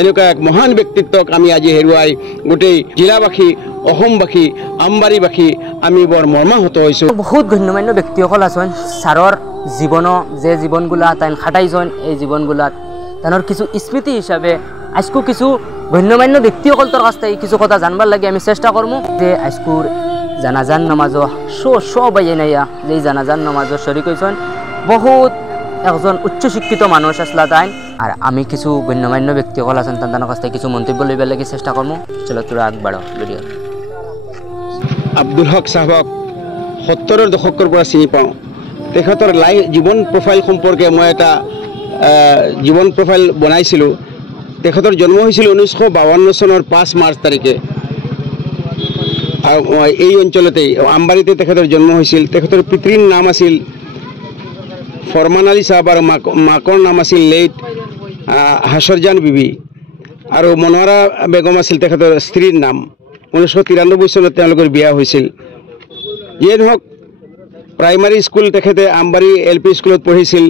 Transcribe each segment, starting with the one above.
এনেকুৱা এক মহান ব্যক্তিত্বক আমি আজি হেৰুৱাই গোটেই জিলাবাসী অসমবাসী আমবাৰীবাসী আমি বৰ মৰ্মাহত হৈছোঁ। বহুত গণ্যমান্য ব্যক্তিসকল আছেন ছাৰৰ জীবন যে জীবনগুলা তাই খাটাইছেন এই জীবনগুলাত তানোর কিছু স্মৃতি হিসাবে আজকু কিছু গণ্যমান্য ব্যক্তিসকলর কাছ থেকে কিছু কথা জানবার লাগে আমি চেষ্টা করবো যে আজকুর জানাজান নামাজ সব নাইয়া যে জানাজান নামাজ শরিক হয়েছেন বহুত একজন উচ্চশিক্ষিত মানুষ আসলা তাই আর আমি কিছু গণ্যমান্য ব্যক্তিসকল আছেন তাদের কাছ থেকে কিছু মন্তব্য লইবার লাগে চেষ্টা করবো। চলো তোরা আগবাড়ো ভিডিও। আব্দুল হক সাহেবক 70ৰ দশকৰ পৰা চিনি পাওঁ। তেখেতৰ জীৱন প্ৰফাইল সম্পৰ্কে মই এটা জীৱন প্ৰফাইল বনাইছিলোঁ। তেখেতৰ জন্ম হৈছিল 1952 চনৰ 5 মাৰ্চ তাৰিখে আৰু এই অঞ্চলতেই আমবাৰীতে তেখেতৰ জন্ম হৈছিল। তেখেতৰ পিতৃৰ নাম আছিল ফৰমান আলী সাহেব আৰু মাকৰ নাম আছিল লেইট হাছৰজান বিবি আৰু মনোহৰা বেগম আছিল তেখেতৰ স্ত্ৰীৰ নাম। 1993 চনত তেওঁলোকৰ বিয়া হৈছিল। যিয়ে নহওক প্ৰাইমাৰী স্কুল তেখেতে আমবাৰী LP স্কুলত পঢ়িছিল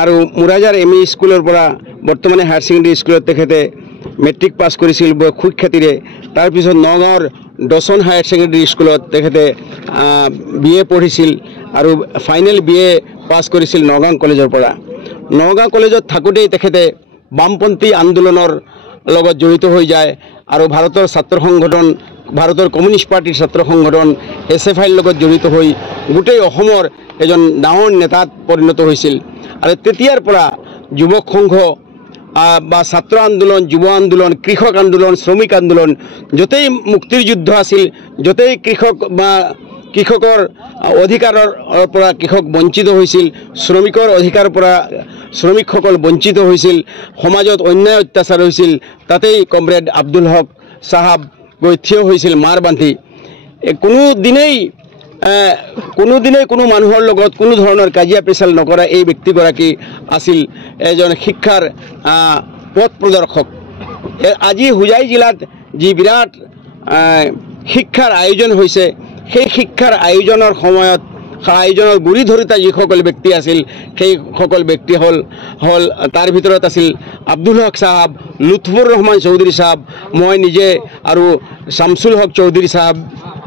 আৰু মুৰাজাৰ ME স্কুলৰ পৰা বৰ্তমানে হায়াৰ ছেকেণ্ডেৰী স্কুলত তেখেতে মেট্ৰিক পাছ কৰিছিল সুখ্যাতিৰে। তাৰপিছত নগাঁৱৰ দচন হায়াৰ ছেকেণ্ডেৰী স্কুলত তেখেতে BA পঢ়িছিল আৰু ফাইনেল BA পাছ কৰিছিল নগাঁও কলেজৰ পৰা। নগাঁও কলেজত থাকোঁতেই তেখেতে বামপন্থী আন্দোলনৰ লগত জড়িত হৈ যায় আৰু ভাৰতৰ ছাত্ৰ সংগঠন ভাৰতৰ কমিউনিষ্ট পাৰ্টিৰ ছাত্ৰ সংগঠন SFIৰ লগত জড়িত হৈ গোটেই অসমৰ এজন ডাঙৰ নেতাত পৰিণত হৈছিল। আৰু তেতিয়াৰ পৰা যুৱক সংঘ বা ছাত্ৰ আন্দোলন যুৱ আন্দোলন কৃষক আন্দোলন শ্ৰমিক আন্দোলন য'তেই মুক্তিৰ যুদ্ধ আছিল য'তেই কৃষকৰ অধিকাৰৰ পৰা কৃষক বঞ্চিত হৈছিল শ্ৰমিকৰ অধিকাৰৰ পৰা শ্ৰমিকসকল বঞ্চিত হৈছিল সমাজত অন্যায় অত্যাচাৰ হৈছিল তাতেই কমৰেড আব্দুল হক সাহেব গৈ থিয় হৈছিল মাৰ বান্ধি। কোনোদিনেই কোনো মানুহৰ লগত কোনো ধৰণৰ কাজিয়া পেচাল নকৰা এই ব্যক্তিগৰাকী আছিল এজন শিক্ষাৰ পথ প্ৰদৰ্শক। আজি হোজাই জিলাত যি বিৰাট শিক্ষাৰ আয়োজন হৈছে সেই শিক্ষাৰ আয়োজনৰ সময়ত আয়োজনৰ গুৰি ধৰোঁতা যিসকল ব্যক্তি আছিল সেইসকল ব্যক্তি হ'ল তাৰ ভিতৰত আছিল আব্দুল হক সাহেব, লুৎফুৰ ৰহমান চৌধুৰী সাহেব, মই নিজে আৰু শামছুল হক চৌধুৰী সাহেব।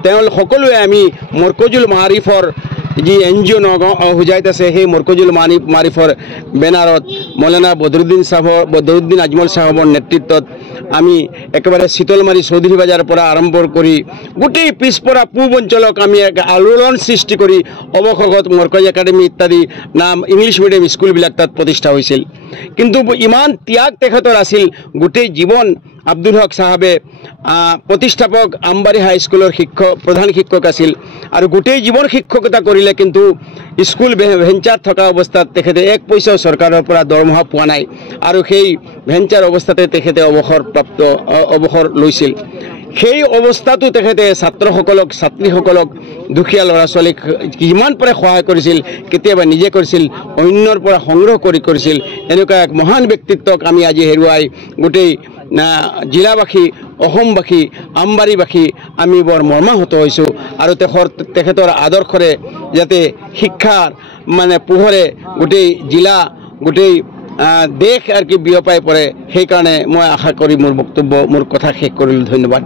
তেওঁ সকলোৱে আমি মৰকজুল মাৰিফৰ যি NGO নগাঁও হোজাইত আছে সেই মৰকজুল মাৰিফৰ বেনাৰত মৌলানা বদৰুদ্দিন আজমল সাহেবৰ নেতৃত্বত আমি একেবাৰে শীতলমাৰী চৌধুৰী বজাৰৰ পৰা আৰম্ভ কৰি গোটেই পিছপৰা পূব অঞ্চলক আমি এক আলোড়ন সৃষ্টি কৰি অৱশেষত মৰকজ একাডেমি ইত্যাদি নাম ইংলিছ মিডিয়াম স্কুলবিলাক তাত প্ৰতিষ্ঠা হৈছিল। কিন্তু ইমান ত্যাগ তেখেতৰ আছিল গোটেই জীৱন। আব্দুল হক সাহেবে প্ৰতিষ্ঠাপক আমবাৰী হাইস্কুলৰ প্ৰধান শিক্ষক আছিল আৰু গোটেই জীৱন শিক্ষকতা কৰিলে কিন্তু স্কুল ভেঞ্চাৰ থকা অৱস্থাত তেখেতে 1 পইচাও চৰকাৰৰ পৰা দৰমহা পোৱা নাই আৰু সেই ভেঞ্চাৰ অৱস্থাতে তেখেতে অৱসৰ লৈছিল। সেই অৱস্থাটো তেখেতে ছাত্ৰীসকলক দুখীয়া ল'ৰা ছোৱালীক যিমান পাৰে সহায় কৰিছিল কেতিয়াবা নিজে কৰিছিল অন্যৰ পৰা সংগ্ৰহ কৰিছিল। এনেকুৱা এক মহান ব্যক্তিত্বক আমি আজি হেৰুৱাই গোটেই জিলাবাসী অসমবাসী আমবাৰীবাসী আমি বৰ মৰ্মাহত হৈছোঁ আৰু তেখেতৰ আদৰ্শৰে যাতে শিক্ষাৰ পোহৰে গোটেই জিলা গোটেই দেশ আৰু কি বিয়পাই পৰে সেইকাৰণে মই আশা কৰি মোৰ কথা শেষ কৰিলোঁ। ধন্যবাদ।